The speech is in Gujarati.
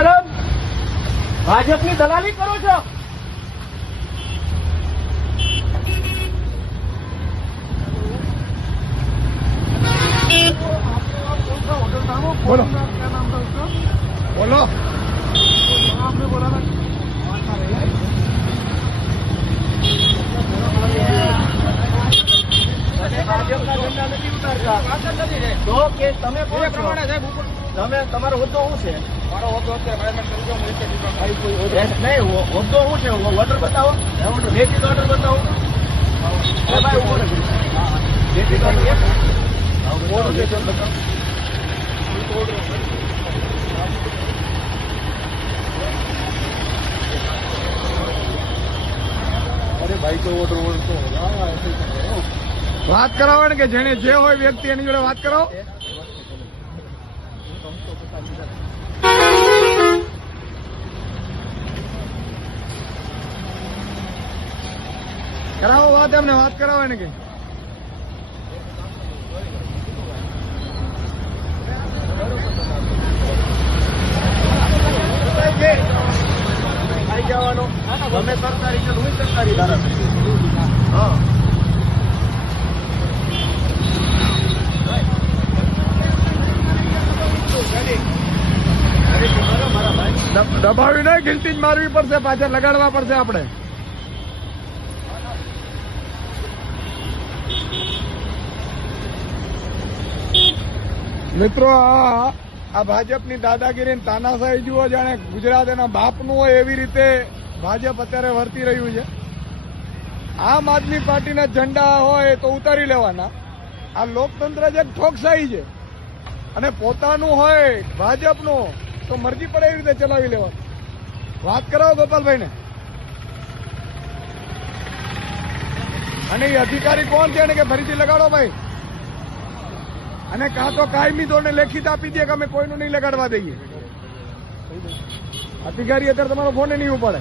મેડમ, ભાજપની દલાલી કરો છો? બોલો બોલો आपने बोला था ભાજપના ઝંડા નથી ઉતારતા તો કે તમે કોણ પ્રમાણે તમે તમારો હોદ્દો શું છે? મારો હોદ્દો છે નહીં, હોદ્દો શું છે? ઓર્ડર બતાવો, લેખિત ઓર્ડર બતાવો. ભાઈ ઉભો નથી, લેખિત ઓર્ડર બતાવો. અરે ભાઈ તો ઓર્ડર તો વાત કરાવો ને કે જેને જે હોય વ્યક્તિ એની જોડે વાત કરાવો. કરાવો વાત, એમને વાત કરાવો ને કે આવી જવાનો. તમે સરકારી છે, હું સરકારી ધારા. હા, દબાવી નહીં, ગિલટી જ મારવી પડશે, પાછળ લગાડવા પડશે આપણે. મિત્રો, આ ભાજપની દાદાગીરી તાનાશાહી જુઓ, જાણે ગુજરાત એના બાપનું હોય એવી રીતે ભાજપ અત્યારે વર્તી રહ્યું છે. આમ આદમી પાર્ટીના ઝંડા હોય તો ઉતારી લેવાના. આ લોકતંત્ર જ એક ઠોકશાહી છે અને પોતાનું હોય ભાજપનું તો મરજી પડે એવી રીતે ચલાવી લેવાનું. વાત કરાવો ગોપાલભાઈને. અને એ અધિકારી કોણ છે કે ફરીથી લગાડો ભાઈ, અને કાં તો કાયમી ધોરણે લેખિત આપી દે કે અમે કોઈનું નહીં લગાડવા દઈએ. અધિકારી અત્યારે તમારો ફોન નહીં ઉપાડે.